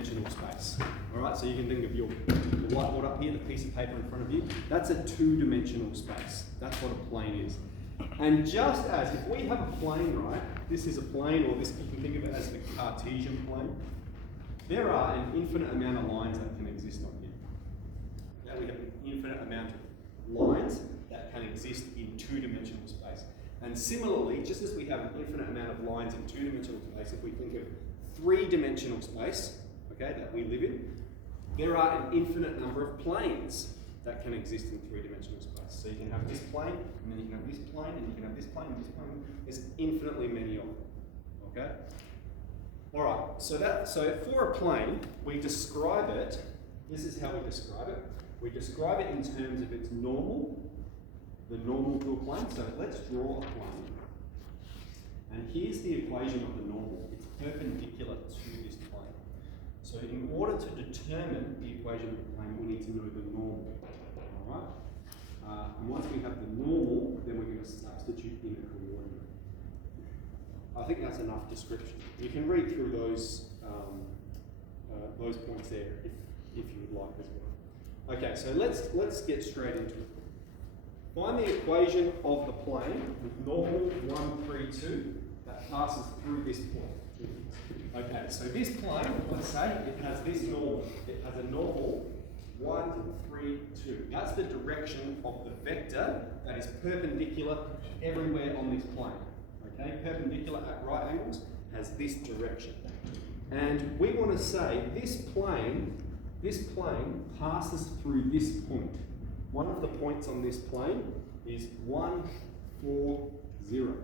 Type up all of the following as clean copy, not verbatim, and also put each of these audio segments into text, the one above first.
two-dimensional space. All right, so you can think of your whiteboard up here, the piece of paper in front of you. That's a two-dimensional space. That's what a plane is. And just as if we have a plane, right, this is a plane, or this, you can think of it as the Cartesian plane. There are an infinite amount of lines that can exist on here. Yeah, we have an infinite amount of lines that can exist in two-dimensional space. And similarly, just as we have an infinite amount of lines in two-dimensional space, if we think of three-dimensional space, okay, that we live in, there are an infinite number of planes that can exist in three-dimensional space. So you can have this plane, and then you can have this plane, and you can have this plane, and this plane. There's infinitely many of them, okay? All right, so for a plane, we describe it, this is how we describe it. We describe it in terms of its normal, the normal to a plane. So let's draw a plane. And here's the equation of the normal. It's perpendicular to this plane. So in order to determine the equation of the plane, we need to know the normal. All right? And once we have the normal, then we're going to substitute in a coordinate. I think that's enough description. You can read through those points there if you would like as well. Okay, so let's get straight into it. Find the equation of the plane with normal 1, 3, 2 that passes through this point. Okay, so this plane, let's say, it has this normal. It has a normal 1, 3, 2. That's the direction of the vector that is perpendicular everywhere on this plane. Okay, perpendicular at right angles has this direction. And we want to say this plane passes through this point. One of the points on this plane is 1, 4, 0.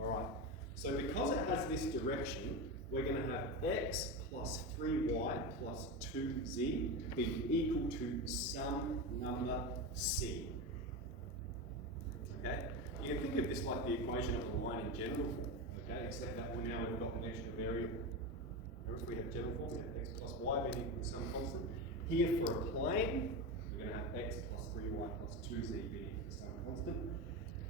All right, so because it has this direction, we're going to have x plus 3y plus 2z be equal to some number c. Okay, you can think of this like the equation of a line in general form, okay, except that we've got an extra variable. If we have general form, we have x plus y being equal to some constant. Here for a plane, we're going to have x plus 3y plus 2z being equal to some constant.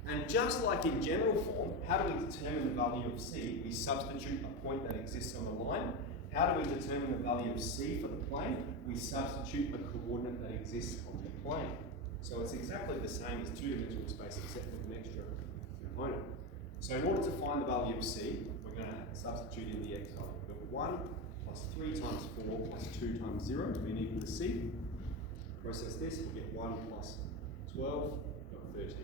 And just like in general form, how do we determine the value of c? We substitute a point that exists on the line. How do we determine the value of c for the plane? We substitute a coordinate that exists on the plane. So it's exactly the same as two-dimensional space except with an extra component. So in order to find the value of c, we're going to substitute in the x value. We've got 1 plus 3 times 4 plus 2 times 0 being equal to c. Process this, we get 1 plus 12, we've got 13.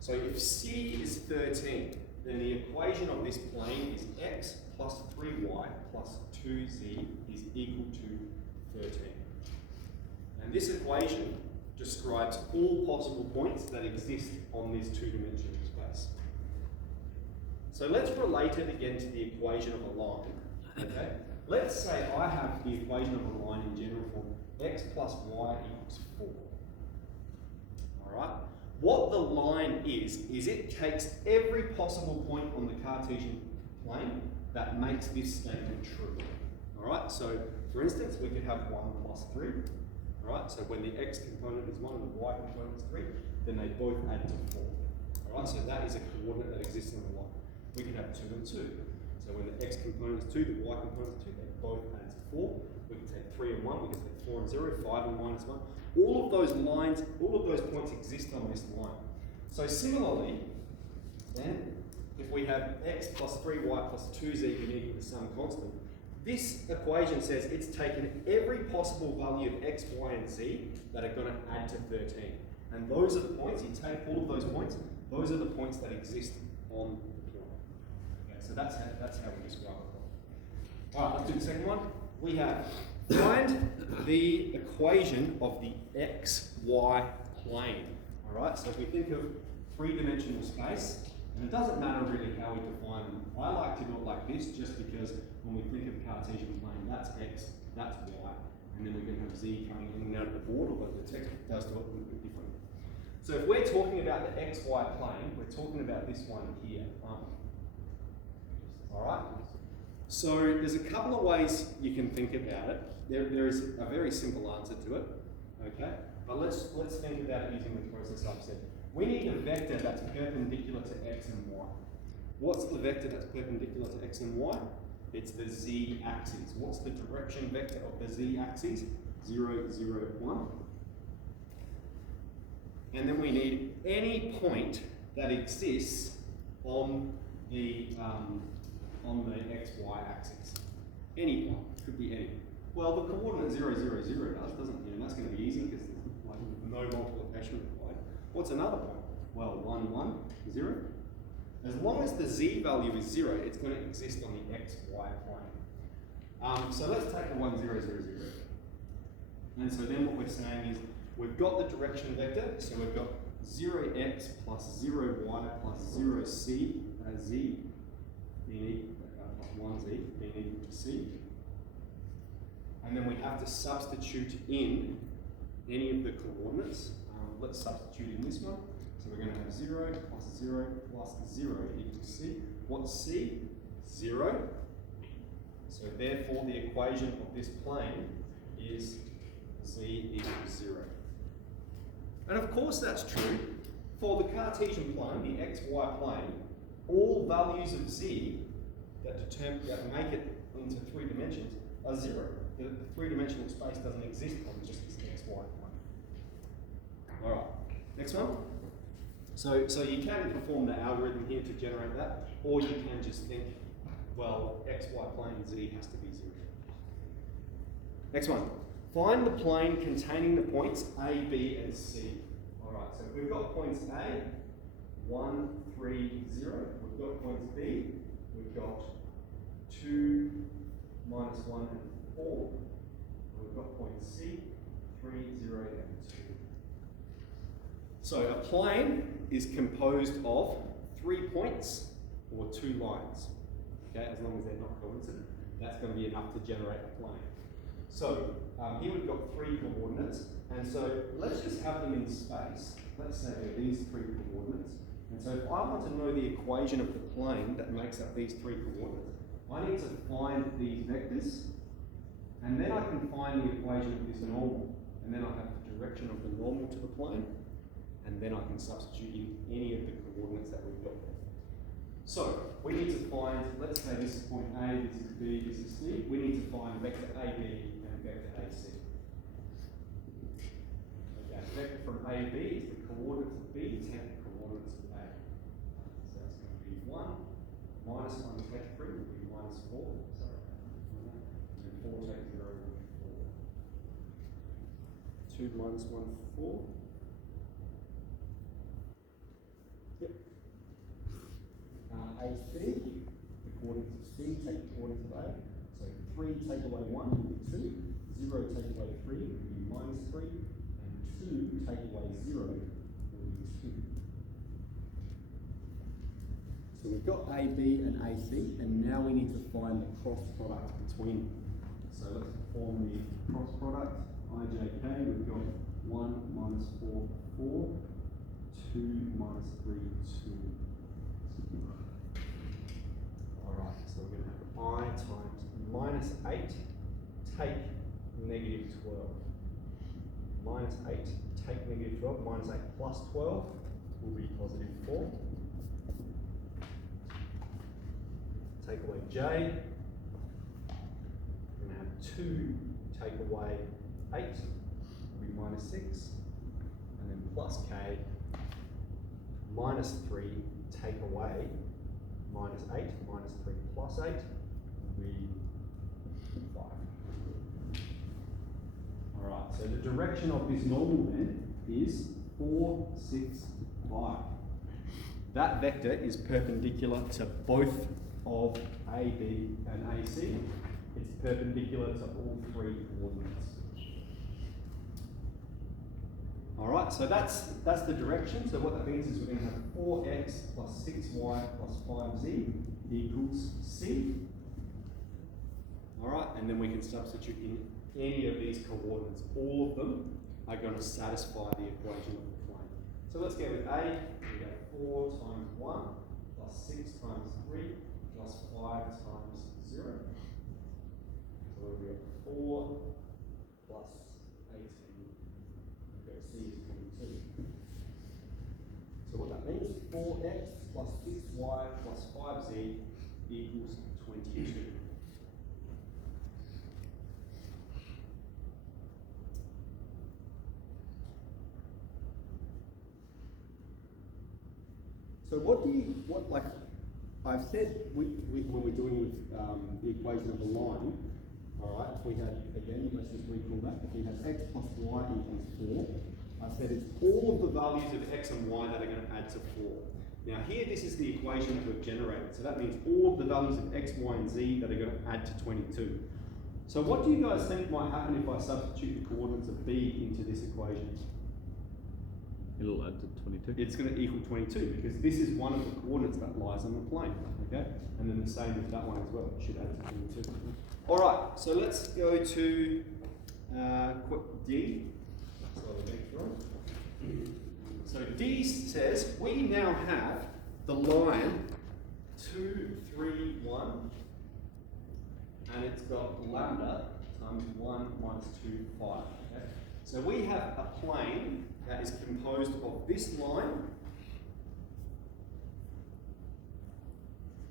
So if c is 13, then the equation of this plane is x plus 3y plus 2z is equal to 13. And this equation describes all possible points that exist on this two-dimensional space. So let's relate it again to the equation of a line. Okay? Let's say I have the equation of a line in general form, x plus y equals 4. All right? What the line is it takes every possible point on the Cartesian plane that makes this statement true. All right? So, for instance, we could have 1 plus 3. All right? So when the x component is 1 and the y component is 3, then they both add to 4. All right? So that is a coordinate that exists on the line. We can have 2 and 2. So when the x component is 2, the y component is 2, they both add to 4. We can take 3 and 1, we can take 4 and 0, 5 and minus 1. All of those lines, all of those points exist on this line. So similarly, then, if we have x plus 3y plus 2z being equal to some constant, this equation says it's taken every possible value of x, y, and z that are going to add to 13. And those are the points, you take all of those points, those are the points that exist on the plane. Okay, so that's how we describe it. All right, let's do the second one. We have find the equation of the xy plane. All right, so if we think of three-dimensional space, and it doesn't matter really how we define them. I like to do it like this just because when we think of Cartesian plane, that's x, that's y, and then we can have z coming in and out of the board, although the text does do it a little bit different. So if we're talking about the xy plane, we're talking about this one here, aren't we? All right? So there's a couple of ways you can think about it. There is a very simple answer to it, okay? But let's think about it using the process I've said. We need a vector that's perpendicular to x and y. What's the vector that's perpendicular to x and y? It's the z-axis. What's the direction vector of the z-axis? 0, 0, 1. And then we need any point that exists on the x-y axis. Any point, could be any. Well, the coordinate 0, 0, 0 doesn't it? That's going to be easy because there's like no multiplication required. What's another point? Well, 1, 1, 0. As long as the z value is 0, it's going to exist on the x-y plane. So let's take the 1, 0, 0, 0. And so then what we're saying is we've got the direction vector, so we've got 0x plus 0y plus 0c z being equal, plus 1z being equal to c. And then we have to substitute in any of the coordinates. Let's substitute in this one. So we're going to have 0 plus 0 plus 0 equals c. What's c? 0. So therefore the equation of this plane is z equals 0. And of course that's true. For the Cartesian plane, the xy plane, all values of z that make it into 3 dimensions are 0. The 3-dimensional space doesn't exist on just this xy plane. Alright, next one. So you can perform the algorithm here to generate that, or you can just think, well, xy plane z has to be 0. Next one. Find the plane containing the points A, B, and C. Alright, so we've got points A, 1, 3, 0. We've got points B, we've got 2, minus 1, and 4. And we've got points C, 3, 0, and 2. So a plane is composed of 3 points or 2 lines. Okay, as long as they're not coincident, that's going to be enough to generate a plane. So here we've got 3 coordinates, and so let's just have them in space. Let's say they're these 3 coordinates. And so if I want to know the equation of the plane that makes up these 3 coordinates, I need to find these vectors, and then I can find the equation of this normal, and then I have the direction of the normal to the plane, and then I can substitute in any of the coordinates that we've got there. So we need to find, let's say this is point A, this is B, this is C. We need to find vector AB and vector AC. Okay, vector from AB is the coordinates of B, take the coordinates of A. So that's going to be 1, minus 1 take 3 will be minus 4. Sorry. And 4 take 0 will be 4. 2 minus 1, 4. Yep. AC, the coordinates of C take the coordinates of A. So 3 take away 1 will be 2, 0 take away 3 will be minus 3, and 2 take away 0 will be 2. So we've got AB and AC, and now we need to find the cross product between them. So let's perform the cross product. IJK, we've got 1 minus 4, 4, 2 minus 3, 2. Alright, so we're going to have I times minus 8 take negative 12. Minus 8 take negative 12, minus 8 plus 12 will be positive 4. Take away J. We're going to have 2 take away 8 will be minus 6. And then plus K. Minus 3 take away minus 8, minus 3 plus 8 will be 5. Alright, so the direction of this normal then is 4, 6, 5. That vector is perpendicular to both of AB and AC. It's perpendicular to all 3 coordinates. Alright, so that's the direction. So what that means is we're going to have 4x plus 6y plus 5z equals c. Alright, and then we can substitute in any of these coordinates. All of them are going to satisfy the equation of the plane. So let's go with A. We have 4 times 1 plus 6 times 3 plus 5 times 0. So we have 4 plus 18. C is 22. So what that means, 4x plus 6y plus 5z equals 22. So like I've said, when we're doing with the equation of a line, all right, if we had, again, let's just recall that, if we have x plus y equals 4, I said it's all of the values of x and y that are going to add to 4. Now here, this is the equation that we've generated. So that means all of the values of x, y, and z that are going to add to 22. So what do you guys think might happen if I substitute the coordinates of b into this equation? It'll add to 22. It's going to equal 22 because this is one of the coordinates that lies on the plane, okay? And then the same with that one as well. It should add to 22. All right, so let's go to D. So D says we now have the line 2, 3, 1, and it's got lambda times 1 minus 2, 5. Okay? So we have a plane that is composed of this line,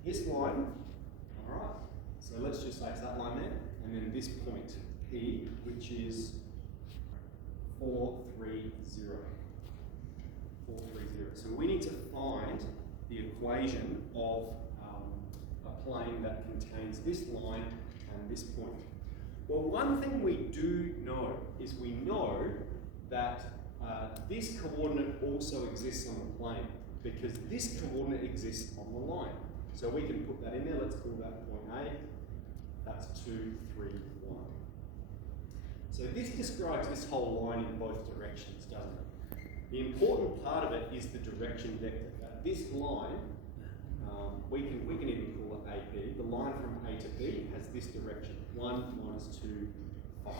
all right, so let's just say it's that line there, and then this point P, which is 4, 3, 0. 4, 3, 0. So we need to find the equation of a plane that contains this line and this point. Well, one thing we do know is we know that this coordinate also exists on the plane because this coordinate exists on the line. So we can put that in there. Let's call that point A. That's 2, 3, 1. So this describes this whole line in both directions, doesn't it? The important part of it is the direction vector. This line, we can even call it AP. The line from A to B has this direction, 1 minus 2, 5.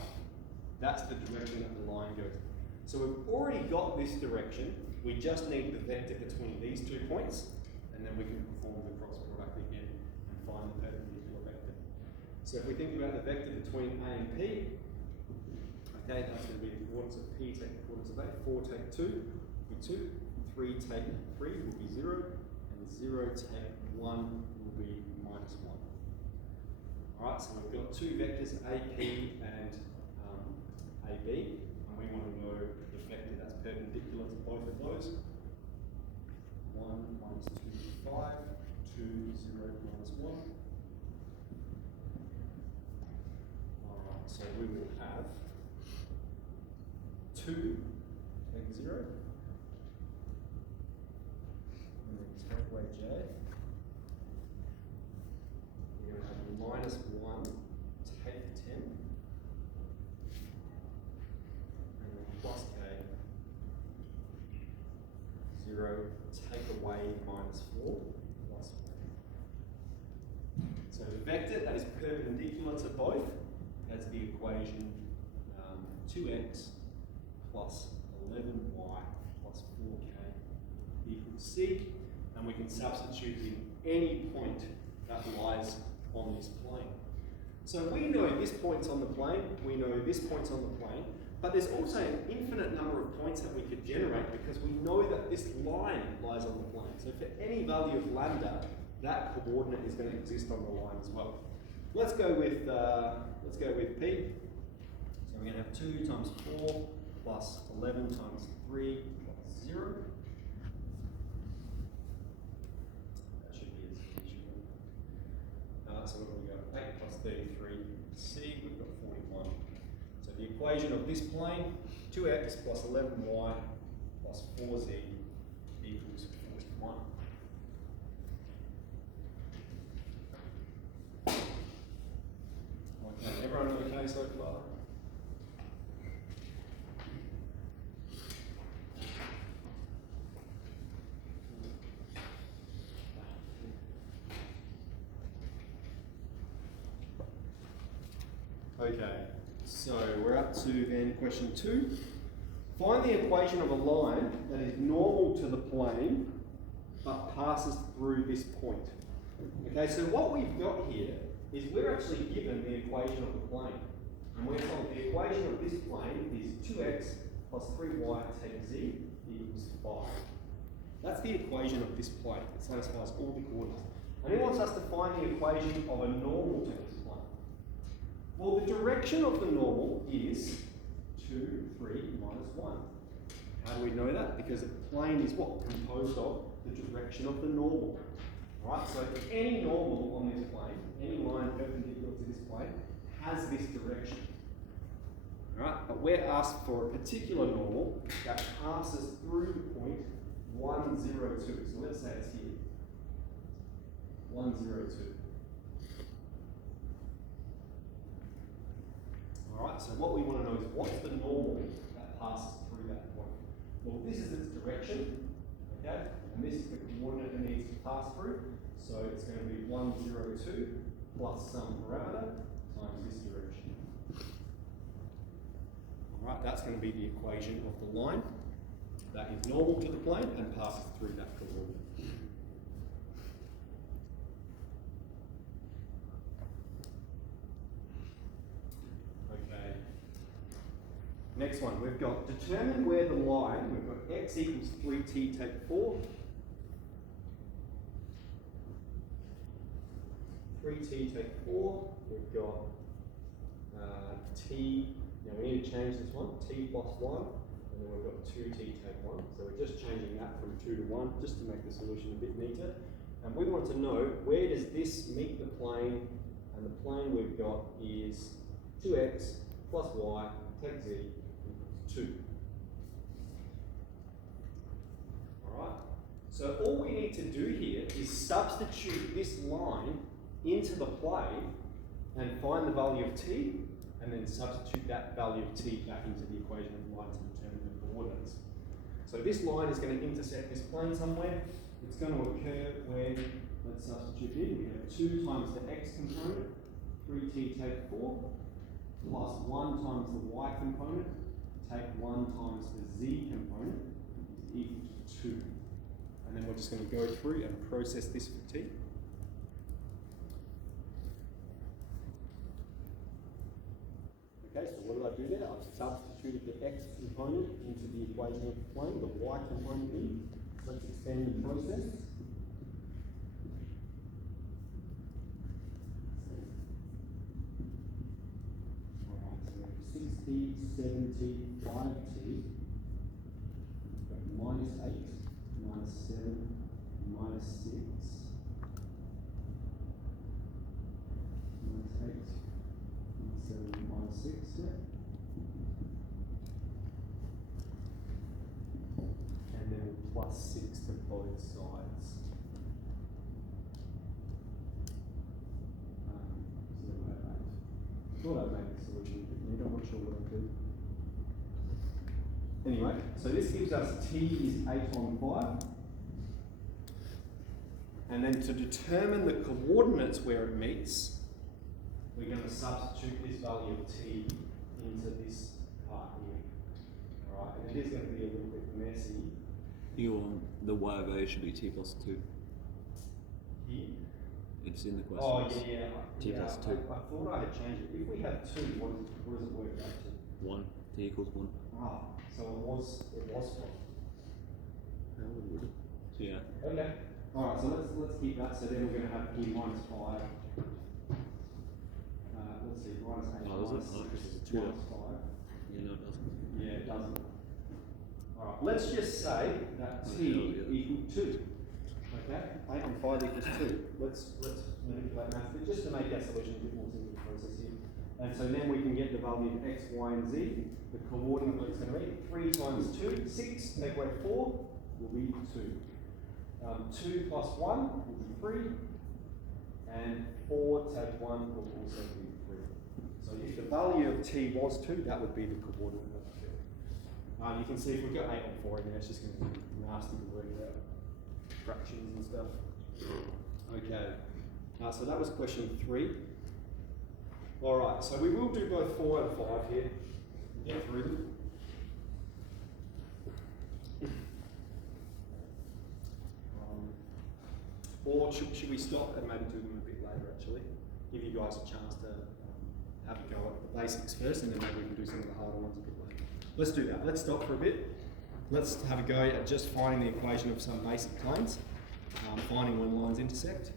That's the direction that the line goes. So we've already got this direction. We just need the vector between these 2 points, and then we can perform the cross product again and find the perpendicular vector. So if we think about the vector between A and P, okay, that's going to be the coordinates of P take the coordinates of A. 4 take 2 will be 2. 3 take 3 will be 0. And 0 take 1 will be minus 1. Alright, so we've got 2 vectors, AP and AB. And we want to know the vector that's perpendicular to both of those. 1 minus 2, 5. 2, 0, minus 1. Alright, so we will have 2 take 0, and then take away j. We're going to have minus 1 take 10, and then plus k, 0 take away minus 4, plus 1. So the vector that is perpendicular to both has the equation 2x plus 11y plus 4k equals c, and we can substitute in any point that lies on this plane. So we know this point's on the plane, we know this point's on the plane, but there's also an infinite number of points that we could generate because we know that this line lies on the plane. So for any value of lambda, that coordinate is going to exist on the line as well. Let's go with P. So we're going to have 2 times 4 plus 11 times 3 plus 0. That should be as usual. So what have we got? 8 plus 33 c, we've got 41. So the equation of this plane, 2x plus 11y plus 4z equals 41. Okay, everyone okay so far? Okay, so we're up to then question 2. Find the equation of a line that is normal to the plane but passes through this point. Okay, so what we've got here is we're actually given the equation of the plane. And we're told the equation of this plane is 2x plus 3y take z equals 5. That's the equation of this plane. It satisfies all the coordinates. And he wants us to find the equation of a normal to this plane. Well, the direction of the normal is 2, 3, minus 1. How do we know that? Because the plane is what? Composed of the direction of the normal. Alright, so any normal on this plane, any line perpendicular to this plane, has this direction. Alright, but we're asked for a particular normal that passes through the point 1, 0, 2. So let's say it's here. 1, 0, 2. Alright, so what we want to know is what's the normal that passes through that point? Well, this is its direction, okay? And this is the coordinate it needs to pass through. So it's going to be 1, 0, 2 plus some parameter times this direction. Alright, that's going to be the equation of the line that is normal to the plane and passes through that coordinate. Okay. Next one, we've got determine where the line, we've got x equals 3t take 4. 3t take 4, we've got t, now we need to change this one, t plus 1, and then we've got 2t take 1. So we're just changing that from 2 to 1, just to make the solution a bit neater. And we want to know, where does this meet the plane? And the plane we've got is 2x plus y take z equals 2. Alright, so all we need to do here is substitute this line into the plane and find the value of t, and then substitute that value of t back into the equation of the line to determine the coordinates. So this line is going to intersect this plane somewhere. It's going to occur when, let's substitute in, we have 2 times the x component, 3t take 4, plus 1 times the y component, take 1 times the z component, is equal to 2. And then we're just going to go through and process this for t. Okay, so what did I do there? I've substituted the x component into the equation of the plane, the y component in. Let's extend the process. Alright, so we have 6t, 7t, 5t. We've got minus 8, minus 7, minus 6. Minus 8. 7 minus 6, yeah. And then plus 6 to both sides. So then we have 8. I thought I'd made the solution a bit neat, I'm not sure what I did. Anyway, so this gives us t is 8 on 5. And then to determine the coordinates where it meets, we're going to substitute this value of t into this part here. Alright, and it is going to be a little bit messy. The y of a should be t plus 2. Here? It's in the question. Oh, yeah. T plus 2. I thought I had changed it. If we have 2, what does it work out to? 1. T equals 1. Ah, so it was 1. Yeah. Okay. Alright, so let's keep that. So then we're going to have here minus 5. Let's see, minus 8, Oh, does it? minus Oh, 6, because it's a 2. minus 5. Yeah, no, it doesn't. Yeah, it doesn't. Alright, let's just say that t equals 2. Okay, 8 and 5 equals 2. Let's manipulate math but just to make our solution a bit more simple to process here. And so then we can get the value of x, y, and z. The coordinate what it's going to be 3 times 2, 6, take away 4 will be 2. 2 plus 1 will be 3. And 4 take 1 will also be 3. So if the value of t was 2, that would be the coordinate of the field. You can see if we've got 8 and 4 in there, it's just going to be nasty to work out fractions and stuff. Okay, so that was question 3. Alright, so we will do both 4 and 5 here. Get through them. Or should we stop and maybe do them a bit later actually? Give you guys a chance to have a go at the basics first and then maybe we can do some of the harder ones a bit later. Let's do that. Let's stop for a bit. Let's have a go at just finding the equation of some basic planes, finding when lines intersect.